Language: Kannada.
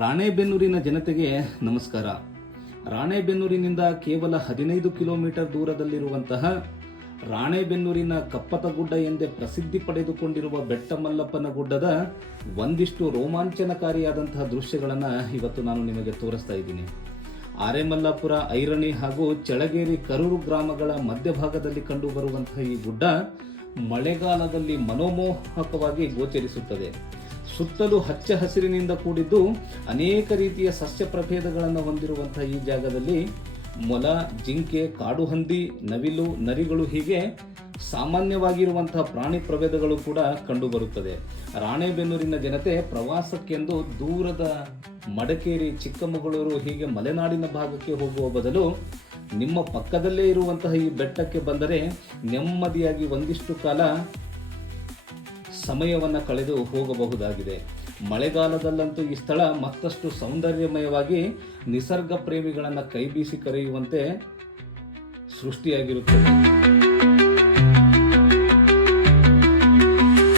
ರಾಣೆಬೆನ್ನೂರಿನ ಜನತೆಗೆ ನಮಸ್ಕಾರ. ರಾಣೆಬೆನ್ನೂರಿನಿಂದ ಕೇವಲ ಹದಿನೈದು ಕಿಲೋಮೀಟರ್ ದೂರದಲ್ಲಿರುವಂತಹ ರಾಣೆಬೆನ್ನೂರಿನ ಕಪ್ಪತಗುಡ್ಡ ಎಂದೇ ಪ್ರಸಿದ್ಧಿ ಪಡೆದುಕೊಂಡಿರುವ ಬೆಟ್ಟಮಲ್ಲಪ್ಪನ ಗುಡ್ಡದ ಒಂದಿಷ್ಟು ರೋಮಾಂಚನಕಾರಿಯಾದಂತಹ ದೃಶ್ಯಗಳನ್ನು ಇವತ್ತು ನಾನು ನಿಮಗೆ ತೋರಿಸ್ತಾ ಇದ್ದೀನಿ. ಆರೆಮಲ್ಲಾಪುರ, ಐರಣಿ ಹಾಗೂ ಚಳಗೇರಿ ಕರೂರು ಗ್ರಾಮಗಳ ಮಧ್ಯಭಾಗದಲ್ಲಿ ಕಂಡುಬರುವಂತಹ ಈ ಗುಡ್ಡ ಮಳೆಗಾಲದಲ್ಲಿ ಮನೋಮೋಹಕವಾಗಿ ಗೋಚರಿಸುತ್ತದೆ. ಸುತ್ತಲೂ ಹಚ್ಚ ಹಸಿರಿನಿಂದ ಕೂಡಿದ್ದು ಅನೇಕ ರೀತಿಯ ಸಸ್ಯ ಪ್ರಭೇದಗಳನ್ನು ಹೊಂದಿರುವಂತಹ ಈ ಜಾಗದಲ್ಲಿ ಮೊಲ, ಜಿಂಕೆ ಕಾಡು ಹಂದಿ ನವಿಲು, ನರಿಗಳು ಹೀಗೆ ಸಾಮಾನ್ಯವಾಗಿರುವಂತಹ ಪ್ರಾಣಿ ಪ್ರಭೇದಗಳು ಕೂಡ ಕಂಡುಬರುತ್ತದೆ. ರಾಣೆಬೆನ್ನೂರಿನ ಜನತೆ ಪ್ರವಾಸಕ್ಕೆಂದು ದೂರದ ಮಡಕೇರಿ, ಚಿಕ್ಕಮಗಳೂರು ಹೀಗೆ ಮಲೆನಾಡಿನ ಭಾಗಕ್ಕೆ ಹೋಗುವ ಬದಲು ನಿಮ್ಮ ಪಕ್ಕದಲ್ಲೇ ಇರುವಂತಹ ಈ ಬೆಟ್ಟಕ್ಕೆ ಬಂದರೆ ನೆಮ್ಮದಿಯಾಗಿ ಒಂದಿಷ್ಟು ಕಾಲ ಸಮಯವನ್ನು ಕಳೆದು ಹೋಗಬಹುದಾಗಿದೆ. ಮಳೆಗಾಲದಲ್ಲಂತೂ ಈ ಸ್ಥಳ ಮತ್ತಷ್ಟು ಸೌಂದರ್ಯಮಯವಾಗಿ ನಿಸರ್ಗ ಪ್ರೇಮಿಗಳನ್ನು ಕೈಬೀಸಿ ಕರೆಯುವಂತೆ ಸೃಷ್ಟಿಯಾಗಿರುತ್ತದೆ.